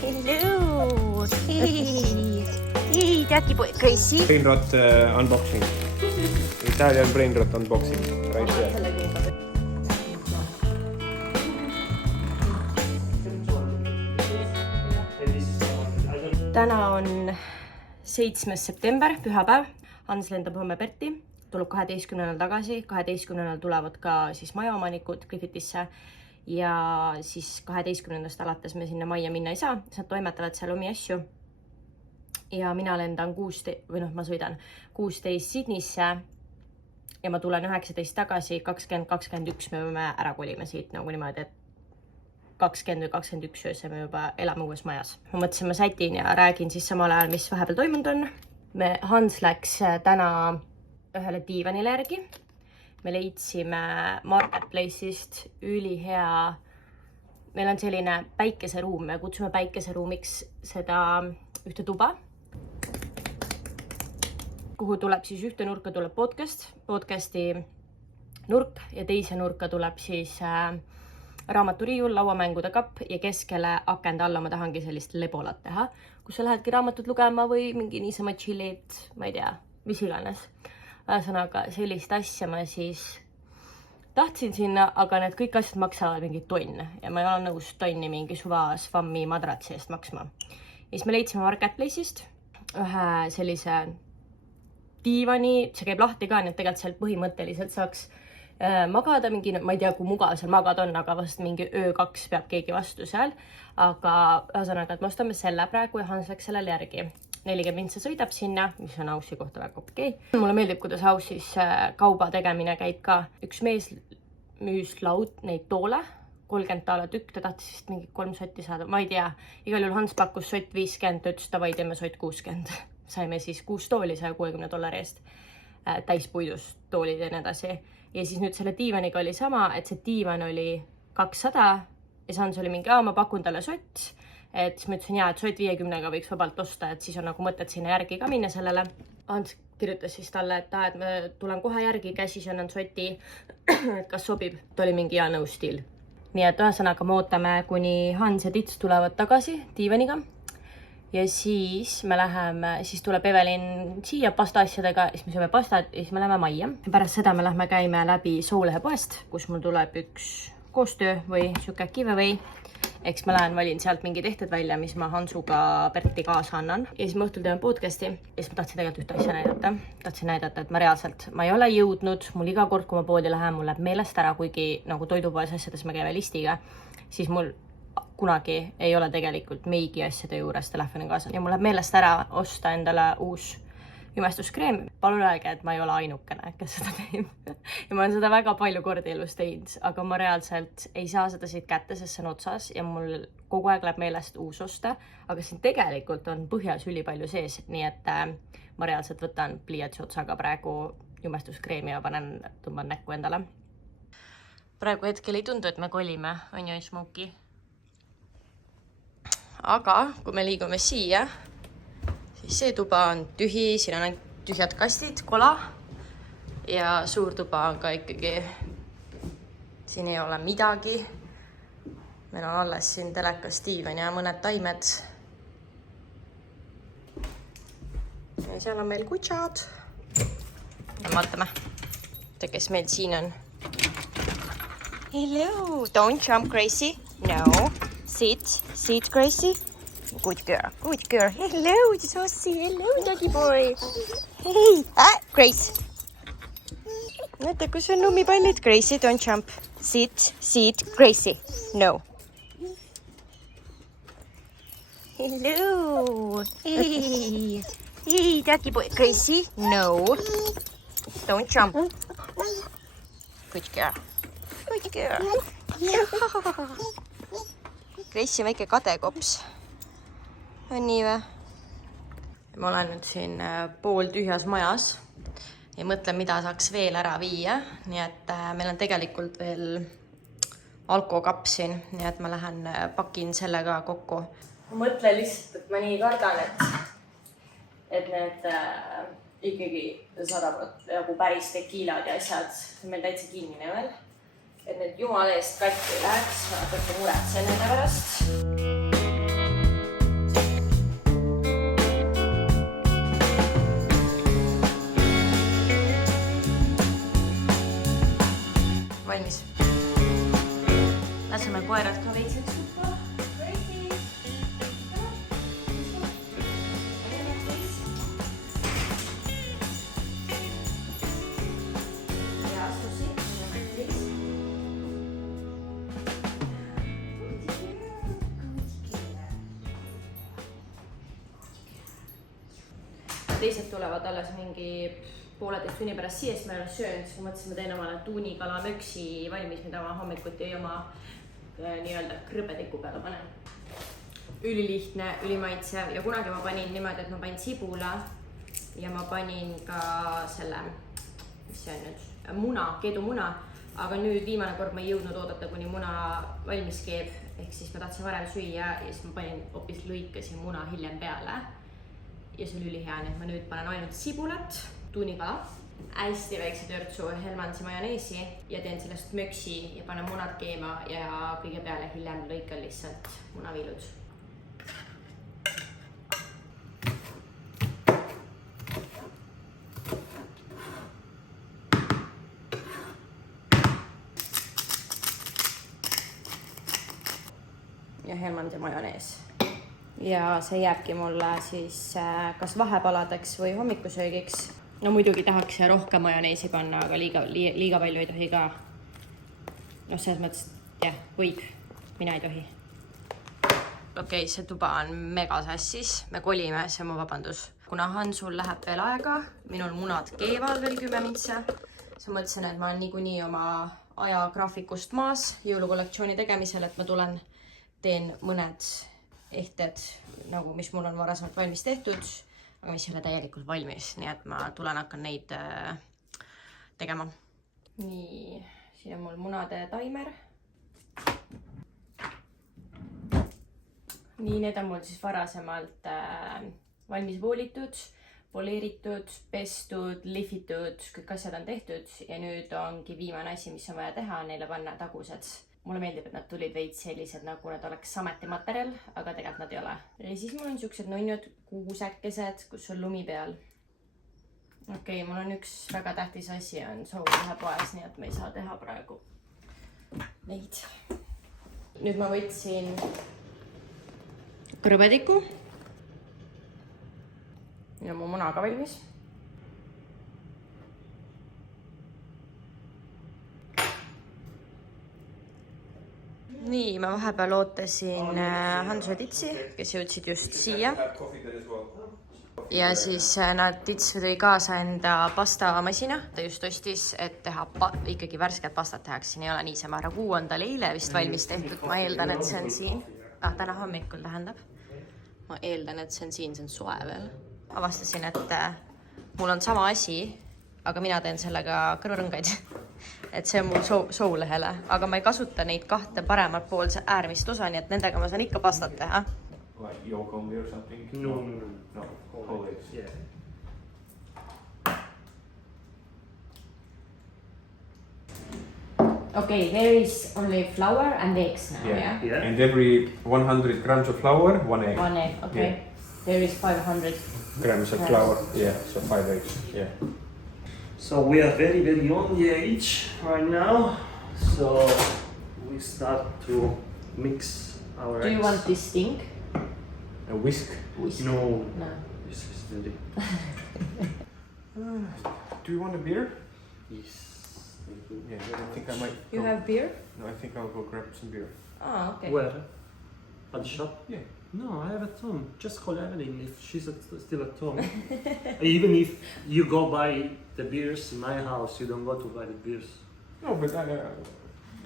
Hello. Hey. Hey, Ducky boy. Gracie. Brain rot unboxing. Italian brain rot unboxing. Right there. Täna on 7. september, pühapäev. Hans lendab homme Perti, tuleb 12. tagasi. 12. tulevad ka siis majaomanikud Griffithisse ja siis 12. alates me sinna majja minna ei saa. Nad toimetavad seal omi asju. Ja mina lendan 16, ma sõidan 16 Sydneysse ja ma tulen 19 tagasi. 20-21 me võime ära kolime siit nagu niimoodi, et 20 või 21 ööse me juba elame uues majas. Ma mõtlesin, ma sätin ja räägin siis samal ajal, mis vahepeal toimunud on. Hans läks täna ühele diivanile järgi. Me leidsime Marketplace'ist ülihea. Meil on selline päikeseruum. Me kutsume päikeseruumiks seda ühte tuba, kuhu tuleb siis ühte nurka tuleb podcasti nurk ja teise nurka tuleb siis raamaturiiul, lauamängude kapp ja keskele akende alla ma tahangi sellist lebolat teha, kus sa lähedki raamatut lugema või mingi niisama chillid, ma ei tea, mis iganes. Ühesõnaga, sellist asja ma siis tahtsin sinna, aga need kõik asjad maksavad mingi tonn ja ma ei ole nõus tonni mingi suva Swammi madratsi eest maksma. Ja siis me leidsime Marketplace'ist ühe sellise diivani, see käib lahti ka, nii et tegelikult seal põhimõtteliselt saaks magada mingi, ma ei tea, kui mugav seal magada on, aga vast mingi öö 2 peab keegi vastu seal. Aga ühesõnaga, et me ostame selle praegu ja Hans läks sellele järgi. 40 mintsa sõidab sinna, mis on Aussi kohta väga okei. Mulle meeldib, kuidas Ausis kauba tegemine käib ka. Üks mees müüs laud neid toole, 30 taala tükk, ta tahtis vist mingi 3 sotti saada, ma ei tea. Igal juhul Hans pakkus sott 50, ta ütles, davai, teeme sott 60. Saime siis 6 tooli $160 eest, täispuidust toolid ja nii edasi. Ja siis nüüd selle diivaniga oli sama, et see diivan oli 200 ja Hans oli mingi, ma pakun talle sott. Et siis ma ütlesin, et sott 50-ga võiks vabalt osta, et siis on nagu mõtet sinna järgi ka minna sellele. Hans kirjutas siis talle, et ma tulen kohe järgi, käsis annan sotti, kas sobib. Ta oli mingi hea nõus stiil. Nii et ühesõnaga me ootame, kuni Hans ja Tits tulevad tagasi diivaniga. Ja siis me läheme, siis tuleb Evelin siia pasta asjadega, siis me sööme pastat ja siis me läheme majja. Pärast seda me lähme käime läbi Soulehe poest, kus mul tuleb üks koostöö või siuke giveaway. Eks ma lähen valin sealt mingi tehted välja, mis ma Hansuga Perti kaasa annan. Ja siis me õhtul teeme podcasti ja siis ma tahtsin tegelikult ühte asja näidata. Tahtsin näidata, et ma reaalselt, ma ei ole jõudnud, mul iga kord, kui ma poodi lähen, mul läheb meelest ära, kuigi nagu toidupoes asjades me käime listiga, siis mul kunagi ei ole tegelikult meigi asjade juures telefoni kaasa. Ja mul läheb meelest ära osta endale uus jumestuskreem. Palun öelge, et ma ei ole ainukene, kes seda teeb. Ja ma olen seda väga palju kordi elus teinud, aga ma reaalselt ei saa seda siit kätte, sest see on otsas ja mul kogu aeg läheb meelest uus osta. Aga siin tegelikult on põhjas üli palju sees, nii et ma reaalselt võtan pliiatsi otsaga praegu jumestuskreemi ja tõmban näkku endale. Praegu hetkel ei tundu, et me kolime, on ju Smoky. Aga kui me liigume siia, siis see tuba on tühi, siin on tühjad kastid, kola ja suur tuba on ka ikkagi, siin ei ole midagi. Meil on alles siin telekas diivan ja mõned taimed. Ja seal on meil kutsad. Ja vaatame, kes meil siin on. Hello, don't jump Gracie. No. Sit, Gracie. Good girl. Hello, Saucy. Hello, doggy boy. Hey, Grace. Näete, kus on lummipallid? Gracie, don't jump. Sit, Gracie. No. Hello. Hey, doggy boy. Gracie, no. Don't jump. Good girl. Gracie väike kadekops. On nii või? Ma olen nüüd siin pooltühjas majas ja mõtlen, mida saaks veel ära viia. Nii et meil on tegelikult veel alkokapp siin, nii et ma lähen pakin selle ka kokku. Ma mõtlen lihtsalt, et ma nii kardan, et need ikkagi 100% nagu päris tekiilad ja asjad on meil täitsa kinnine veel. Et need jumala eest katki läheks, ma muretsen nende pärast. koerad ka veitseks tuppa. Teised tulevad alles mingi 1,5 tunni pärast siia, sest ma ei ole söönud, siis mõtlesin, ma teen omale tuunikalamöksi valmis, mida ma hommikuti oma nii-öelda krõbetiku peale panen. Ülilihtne, ülimaitsev ja kunagi ma panin niimoodi, et ma panin sibula ja ma panin ka selle, mis see on nüüd, muna, keedumuna, aga nüüd viimane kord ma ei jõudnud oodata, kuni muna valmis keeb, ehk siis ma tahtsin varem süüa ja siis ma panin hoopis lõikasin muna hiljem peale. Ja see oli ülihea, nii et ma nüüd panen ainult sibulat, tuunikala, hästi väikse törtsu Hellmannsi majoneesi ja teen sellest möksi ja panen munad keema ja kõige peale hiljem lõikan lihtsalt munaviilud. Ja Hellmannsi majonees. Ja see jääbki mulle siis kas vahepaladeks või hommikusöögiks. No muidugi tahaks rohkem majoneesi panna, aga liiga palju ei tohi ka. No selles mõttes, jah, võib, mina ei tohi. Okei, see tuba on mega sassis, me kolime, see on mu vabandus. Kuna Hansul läheb veel aega, minul munad keevad veel 10 mintse, siis ma mõtlesin, et ma olen niikuinii oma ajagraafikust maas jõulukollektsiooni tegemisel, et ma tulen, teen mõned ehted, nagu mis mul on varasemalt valmis tehtud, aga mis ei ole täielikult valmis, nii et ma tulen hakkan neid tegema. Nii, siin on mul munade taimer. Nii, need on mul siis varasemalt valmis voolitud, poleeritud, pestud, lihvitud, kõik asjad on tehtud ja nüüd ongi viimane asi, mis on vaja teha, neile panna tagused. Mulle meeldib, et nad tulid veits sellised, nagu need oleks sametimaterjal, aga tegelikult nad ei ole. Ja siis mul on siuksed nunnud kuusäkkesed, kus on lumi peal. Okei, mul on üks väga tähtis asi, on soovlihe poes, nii et me ei saa teha praegu neid. Nüüd ma võtsin krõbediku. Ja mu muna ka valmis. Nii, ma vahepeal ootasin Hansu ja Titsi, kes jõudsid just siia. Ja siis nad Tits tõi kaasa enda pastamasina. Ta just ostis, et teha ikkagi värsket pastat tehakse. Siin ei ole niisama. Raguu on tal eile vist valmis tehtud. Ma eeldan, et see on siin. Täna hommikul tähendab. Ma eeldan, et see on siin, see on soe veel. Avastasin, et mul on sama asi, aga mina teen sellega kõrvrõngaid. Et see on mul soulehele, aga ma ei kasuta neid kahte paremat poolse äärmist osa, nii et nendega ma saan ikka pastat teha. Like yolk only or something? No. Whole eggs. Yeah. Okay, there is only flour and eggs now, yeah? Yeah. And every 100 grams of flour, 1 egg. 1 egg, okay. Yeah. There is 500 Grams of flour, yeah, so 5 eggs, yeah. So we are very, very young age right now. So we start to mix our Do you eggs. want this thing? A whisk. Whisk? No. No. This is very... Do you want a beer? Yes. Yeah, I think I might. You go- have beer? No, I think I'll go grab some beer. Oh, okay. Where? At the shop? Yeah. No, I have at home. Just call Evelyn if she's still at home. Even if you go buy the beers in my house, you don't go to buy the beers. No, but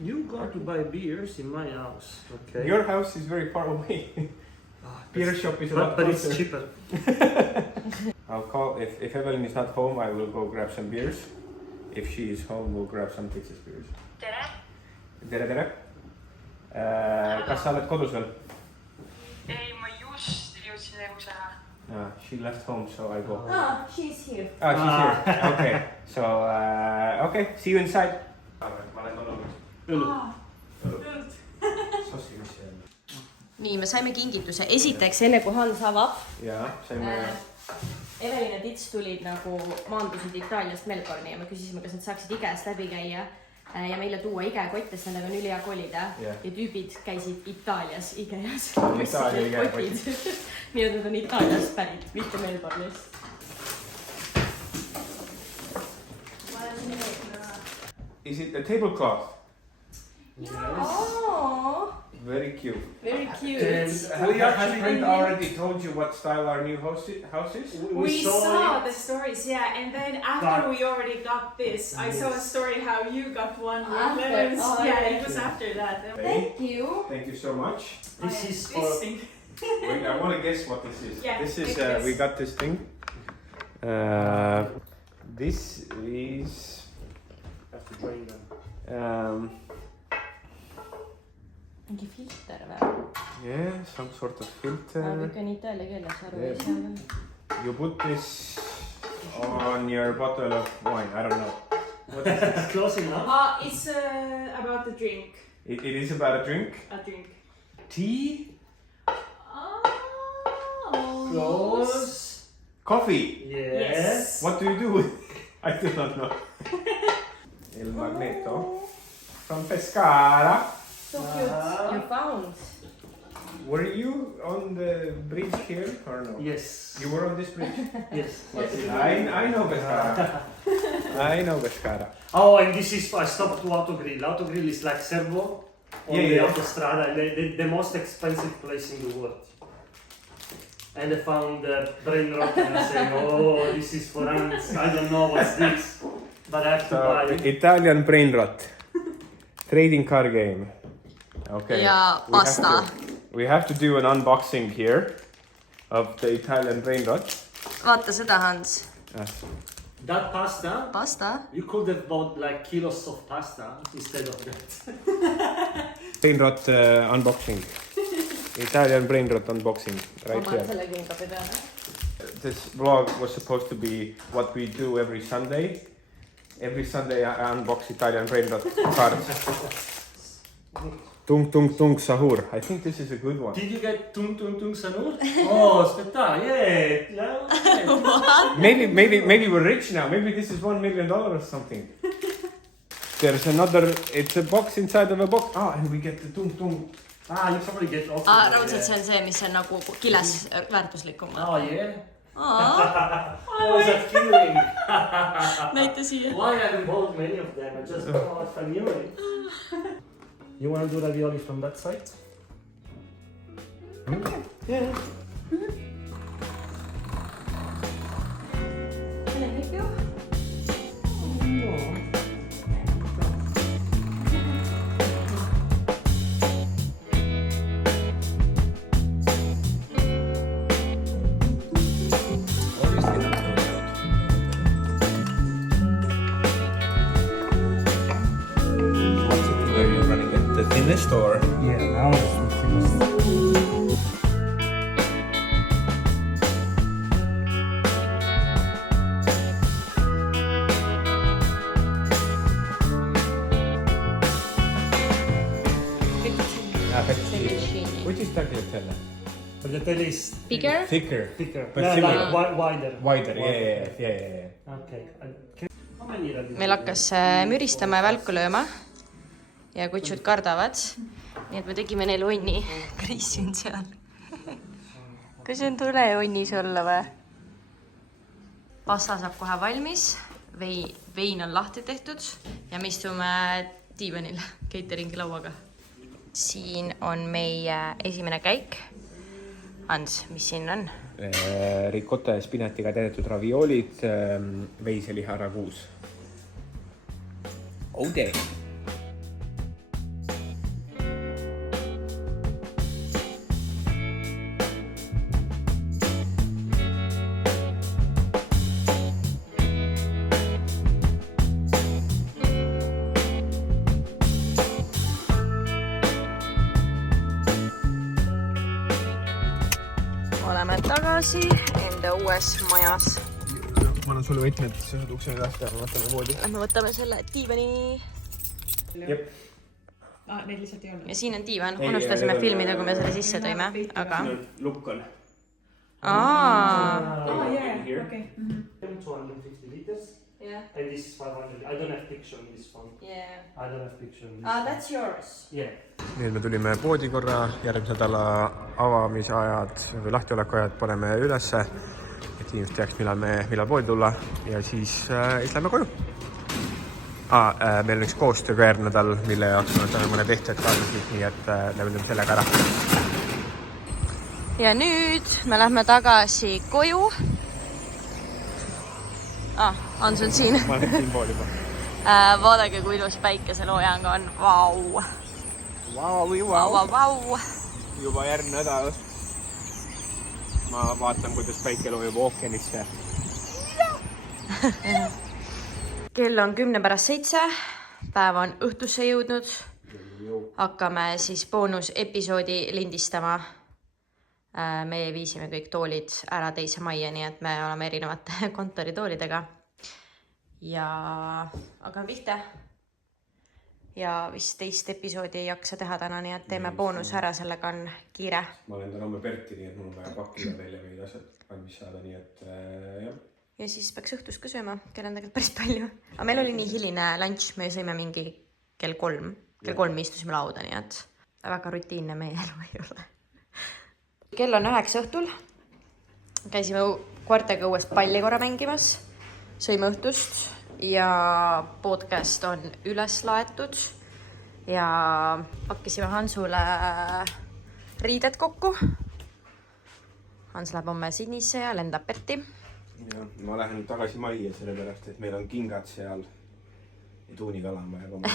You go to buy beers in my house, okay? your house is very far away. Ah, Beer shop is a lot but it's closer. cheaper. I'll call if Evelyn is not home. I will go grab some beers. If she is home, we'll grab some Titsis beers. Tere. Kas sa oled kodus veel? Ei, ma just jõudsin eemuse ära. She left home, so I go. Oh, she's here. Ah, she's here. Okay. So, okay. See you inside. Ma olen olemas. Sossi, mis see on? Nii, me saime kingituse. Esiteks, enne kui Hans avab, Jaa, saime... Evelin ja Tits tulid nagu maandusid Itaaliast Melbourne'i ja me küsisime, kas nad saaksid IKEA-st läbi käia. ja meile tuua IKEA-kott, sest nendega on ülihea kolida Yeah. ja tüübid käisid Itaalias IKEA-s. Itaalia IKEA-kotid. Nii et nad on Itaaliast pärit, mitte Melbourne'ist. Is it a tablecloth? Yes. Oh, Very cute. very cute. Has Brent already told you what style our new house is? We saw it. the stories, yeah, and then after we already got this, I saw a story how you got one with After, lemons. oh, Yeah, yeah. it was after that. Thank you. Thank you so much. This is for This thing. Wait, I want to guess what this is. Yeah, This is, take this. we got this thing. This is have to drain them. Mingi filter või? yeah, some sort of filter. Kõik on itaalia keeles, aru ei Yeah. saa. You put this on your bottle of wine. I don't know. What is it? Close enough. It's about the drink. It is about a drink. A drink. Tea? Oh. Close. Coffee? Yes. What do you do with it? I do not know. Il Magneto. From Pescara. So cute. You found. Were you on the bridge here or no? Yes. You were on this bridge? Yes. I know Pescara. I know Pescara. Oh, and this is I stopped to Autogrill. Autogrill is like Servo on Yeah, the yeah. autostrada, the most expensive place in the world. And I found brain rot and I say, oh, this is for ants. I don't know what's this, but I have to buy it. Italian brain rot. Trading card game. Okay. Ja pasta. We have to do an unboxing here of the Italian brain rot. Vaata seda, Hans. That pasta, Pasta. you could have bought like kilos of pasta instead of that. Brain rot unboxing. Italian brain rot unboxing. Right Ma here. selle kingabi peale. This vlog was supposed to be what we do every Sunday. Every Sunday I unbox Italian brain rot cards. Tung tung tung sahur. I think this is a good one. Did you get tung tung tung sanur? Oh, spettacolo! Yeah. Maybe we're rich now. Maybe this is $1 million or something. There's another. It's a box inside of a box. Oh, and we get the tung tung. Ah, you probably get off. Raudselt see on see, mis on nagu kiles väärtuslikum. Oh yeah. Aa, Oh, that's killing. näita siia. Why I haven't bought many of them? I just bought a new one. You want to do ravioli from that side? Yeah. Can I help you? What's it where you're running it? The thinnest or? Yeah, now it's the thinnest. Which is tagliatelle? But the tail is Bigger? Thicker. thicker. But Yeah, similar. like wider. Wider. Yeah. Okay. How many ravioli? Meil hakkas müristama ja välku lööma ja kutsud kardavad. Nii et me tegime neile onni. Kris on seal. Kas on tore onnis olla või? Pasta saab kohe valmis. Vein on lahti tehtud ja me istume diivanil cateringi lauaga. Siin on meie esimene käik. Hans, mis siin on? Ricotta ja spinatiga täidetud raviolid veiseliha raguus. Oh day. Oleme tagasi enda uues majas. Ma annan sulle võtmed, sa saad ukse üles peale, võtame voodi. Lähme võtame selle diivani. Jep. Neid lihtsalt ei olnud. Ja siin on diivan. Ei, Unustasime ei, filmida, kui me selle sisse tõime. Aga... Lukk on. Aa, Oh, yeah. Here. Okay. 250 liters. Yeah. And this is 500. I don't have picture in this phone. Yeah. I don't have picture in this Ah, phone. that's yours. Yeah. Nüüd me tulime poodi korra, järgmise nädala avamisajad või lahtiolekuajad paneme ülesse, et inimesed teaks, millal poodi tulla ja siis lähme koju. Meil on üks koostööga järgmine nädal, mille jaoks me võtame mõne tehtajad kaaslased, nii et lähme sellega ära. ja nüüd me lähme tagasi koju. Hans on siin. Ma olen siin pool juba. Vaadake, kui ilus päikeseloojang on. Vau! Vau! Juba järgmine nädal. Ma vaatan, kuidas päike loojub ookeanisse. Kell on 7:10. Päev on õhtusse jõudnud. Hakkame siis boonusepisoodi lindistama. Me viisime kõik toolid ära teise majja, nii et me oleme erinevate kontoritoolidega. Ja hakkame pihta. Ja vist teist episoodi ei jaksa teha täna, nii et teeme boonus ära, sellega on kiire. Ma lendan homme Perti, nii et mul on vaja pakkida teile meid asjad valmis saada, nii et jah. Ja siis peaks õhtus ka sööma, kell on tegelikult päris palju. Aga meil oli nii hiline lunch, me sõime mingi kell 3. Kell 3 istusime lauda, nii et väga rutiinne meie elu ei ole. Kell on 9 õhtul. Käisime koertega uues palli korra mängimas. Sõime õhtust ja podcast on üles laetud. Ja pakkisime Hansule riided kokku. Hans läheb homme Sydneysse ja lendab Perti. Ja, ma lähen nüüd tagasi majja, sellepärast, et meil on kingad seal ja tuunikala on vaja komma.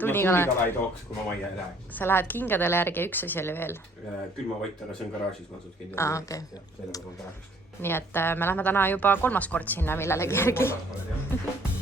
Tuunikala ei tooks, kui ma majja ei lähe. Sa lähed kingadele järgi ja üks asi oli veel. Külmavott, aga see on garaažis, ma suht kindel. Okay. Selle ma toon garaažist. Nii et me lähme täna juba 3. kord sinna millelegi järgi.